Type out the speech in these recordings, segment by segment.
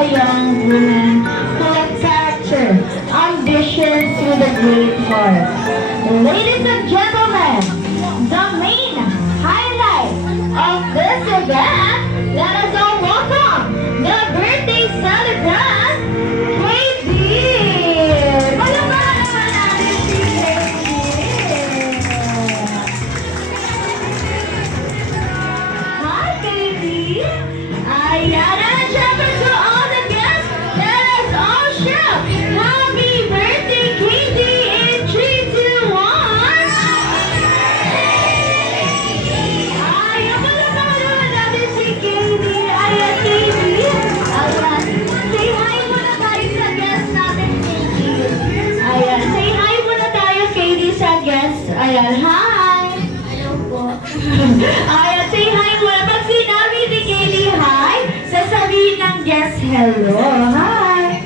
a young woman full of character, ambition with a great heart. Ladies and gentlemen, the main highlight of this event, let us all welcome the birthday celebrant, Katie! Palakpakan naman natin si Katie! Hi, Katie! Ayan, and syempre to all the guests, let us all shout happy birthday, Katie, in 3, 2, 1! Ayan, palakpakan naman natin si Katie! Ayan, Katie! Ayan, say hi muna tayo sa guest natin, Katie! Ayan, say hi muna tayo, Katie, sa guest. Ayan, hi! Hello po. Ayan, say hi muna. Pag sinabi ni Katie hi, sasabihin ng guest hello. Hi!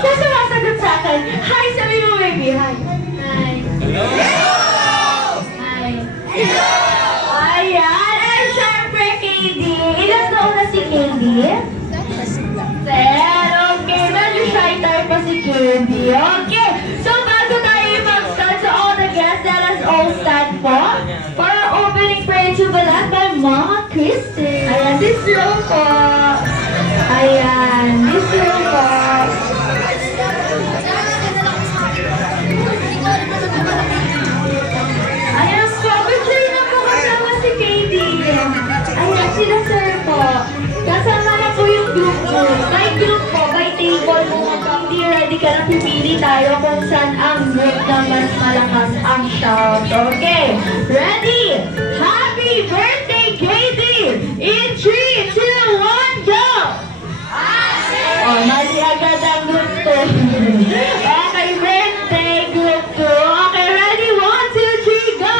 Siya sumasagot sa akin. Hi, sabi mo, baby. Hi. Hi. Hi. Ayan, and syempre, Katie. Ilan taon na si Katie? 10. Okay, medyo shy type pa si Katie. Okay, so bago tayo mag-start sa all the guests, let us all stand po for our opening prayer to be led by Mama Christy. Ayan, this row po. Ayan, this row po. Ayan, so picture na po kasama si Katie. Ayan, sila sir po. Kasama na po yung group po. By group po, by table po. Hindi ready ka na pipili tayo kung saan ang group na mas malakas ang shout. Okay, ready? Happy birthday, Katie! In 3, 2, 1, go! Oh, mali agad ang group 2. Okay, birthday, group 2. Okay, ready? 1, 2, 3, go!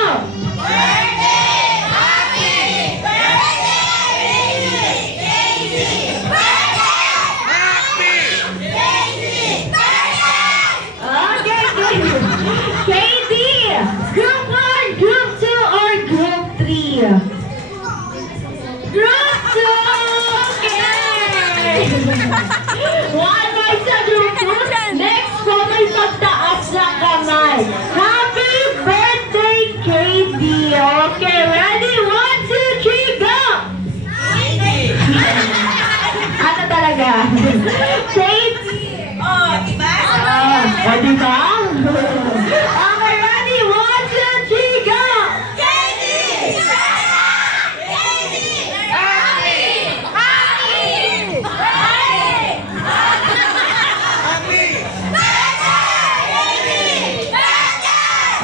Okay, good. Katie, group 1, group 2, or group 3? Group 2! Okay! One point sa group 2. Next po, may pagtaas ng kamay. Happy birthday, Katie! Okay, ready? 1, 2, 3, go! Ano talaga? Katie! Oh, diba? O, diba? Okay, ready? 1, 2, 3, go!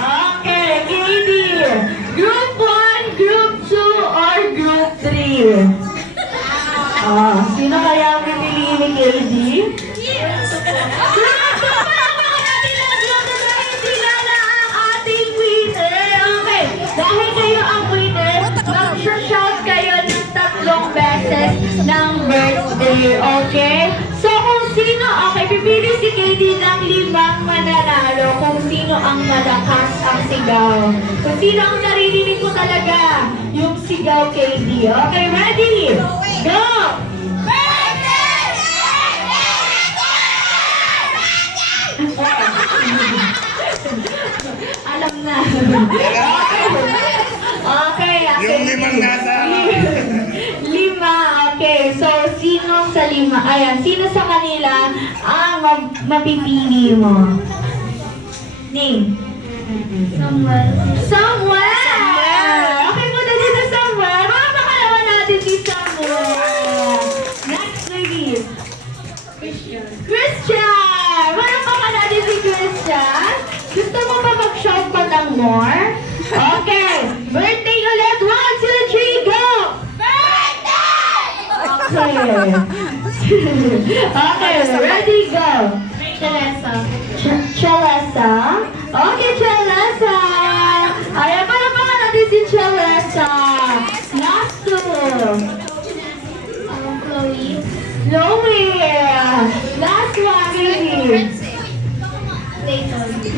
Okay, Katie. Group 1, Group 2, or Group 3? Sino kaya ang pipiliin ni Katie? Group 2! Palakpakan natin ang group 2 dahil sila na ang ating winner. Okay, dahil kayo ang winner, mag-shout kayo ng 3 beses ng birthday. Okay? So kung sino, okay, pipili si Katie ng 5 mananalo kung sino ang malakas ang sigaw. Kung sino ang naririnig ko talaga yung sigaw, Katie. Okay, ready? Go! Alam na. Okay, okay. Yung 5 nasa ano? 5, okay. So, sino sa 5? Ayan, sino sa kanila ang mapipili mo? Name. Samuel. Samuel! Okay, muna dito Samuel. Makakalawan natin si Samuel. Next, ladies. Christian! Malapaka natin si Christian. Gusto mo ba mag-shout pa ng more? Okay. Birthday ulit. 1, 2, 3, go! Okay. Okay, ready, go. Chalesa. Okay, Chalesa. Ayan, palakpakan natin si Chalesa. Last 2. Chloe. Last one, baby.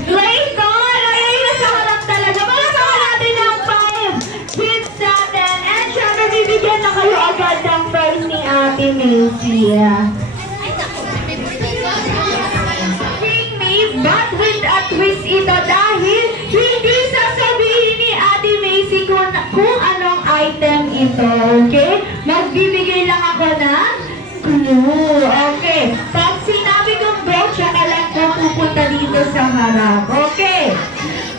Clayton! Ay, nasa harap talaga. Palakpakan natin ang 5 kids natin. And syempre, bibigyan ng kayo agad ng prize ni Ate Macy. Bring me, but with a twist ito dahil hindi sasabihin ni Ate Macy kung anong item ito, okay? Magbibigay lang ako ng clue, okay? Pag sinabi kong bro, tsaka lang po pupunta dito sa harap, okay?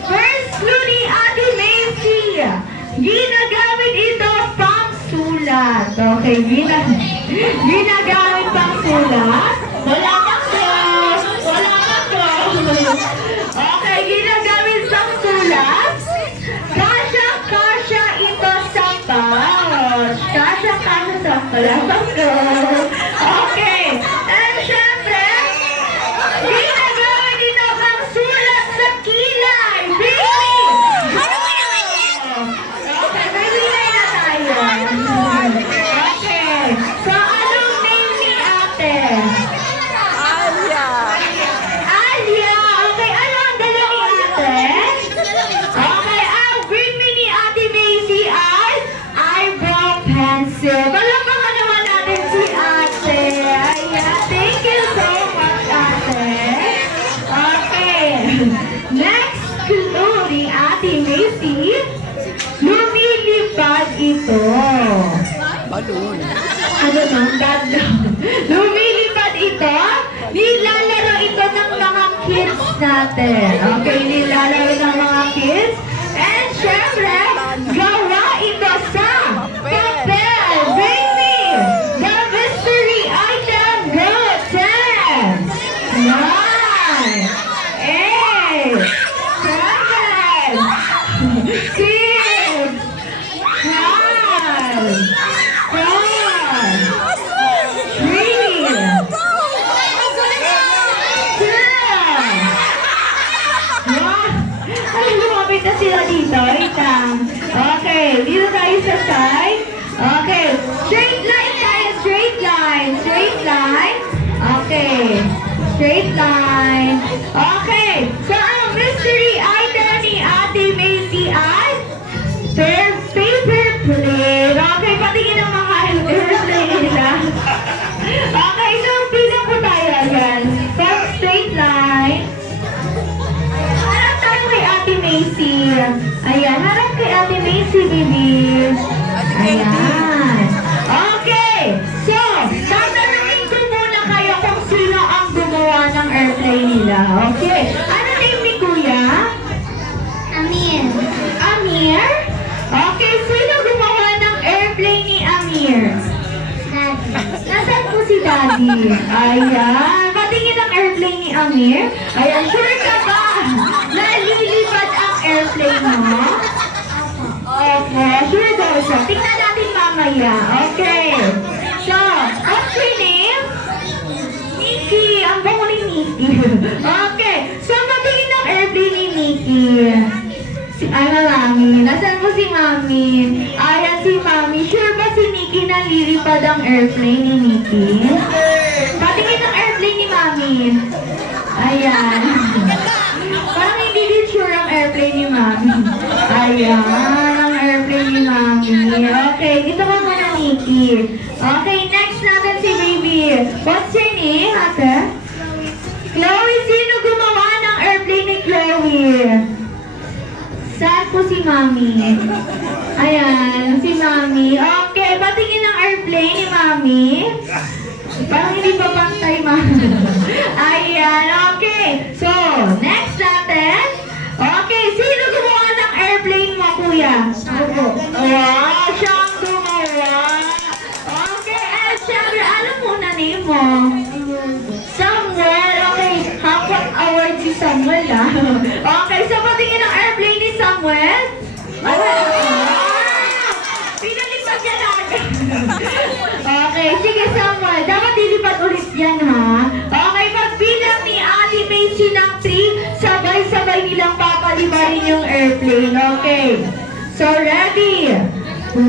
First clue ni Ate Macy, ginagamit ito pang sulat, okay? Ginagamit pang sulat? Wala kang cross, wala kang cross. Okay, ginagamit pang sulat? Kasya ito sa pouch. Kasya sa pouch. Okay. And syempre, ginagamit ito pang sulat sa kilay. Baby! Okay, magbigay na tayo. Okay. So, anong name ni ate? Alia. Okay, ano ang dala ni ate? Okay, ang bring me ni Ate Macy ay eyebrow pencil. Palakpakan naman natin si ate. Ayan, thank you so much, ate. Okay, next clue ni Ate Macy, lumilipad ito. Ano nang lumilipad ito? Nilalaro ito ng mga kids natin. Okay, nilalaro ng mga kids. And syempre, gawa ito sa papel. Baby! The mystery item go 10, 9, 8, 7, 6, 5, 4, 3, 2, 1. Ay, lumapit na sila dito. Wait lang. Okay, dito tayo sa side. Okay, straight line tayo. Straight line. Straight line. Okay, straight line. Okay, so ang mystery item ni Ate Macy ay paper plate. Okay, patingin ang mga airplane nila. Okay, so bilang po tayo again. From straight line. Harap tayo kay Ate Macy. Ayan, harap kay Ate Macy, baby. Ayan. Okay, so, tatanungin ko muna kayo kung sino ang gumawa ng airplane nila. Okay, ano name ni Kuya? Amir. Amir? Okay, sino gumawa ng airplane ni Amir? Daddy. Nasaan po si Daddy? Ayan. Patingin ang airplane ni Amir. Ayan, sure ka ba? Nalilipad ang airplane mo? Okay, sure daw siya. Tingnan natin mamaya. Okay. So, what's your name? Nikki. Ang bango ni Nikki. Okay. So, patingin ang airplane ni Nikki. Mami. Nasaan mo si Mami? Ayan si Mami. Sure ba si Nikki nalilipad ang airplane ni Nikki? Patingin ang airplane ni Mami. Ayan. Parang hindi din sure ang airplane ni Mami. Ayan, ang airplane ni Mami. Okay, dito ka muna, Nikki. Okay, next natin si Baby. What's your name, ate? Chloe, sino gumawa ng airplane ni Chloe? Saan po si Mami? Ayan, si Mami. Okay, patingin ang airplane ni Mami. Parang hindi pa pantay, Mami. Ayan, okay. So, next natin. Okay, sino gumawa ng airplane mo, Kuya? Ako. Wow, siya ang gumawa. Okay, and syempre, ano muna name mo? Samuel. Okay, hapon award si Samuel, ah. Okay, so patingin ang airplane ni Samuel. Pinalipad niya lang. Okay, sige Samuel. Dapat dilipad ulit yan, ha? Okay, pagbilang ni Ate Macy ng 3, sabay-sabay nilang papalibarin yung airplane. Okay. So, ready? 1,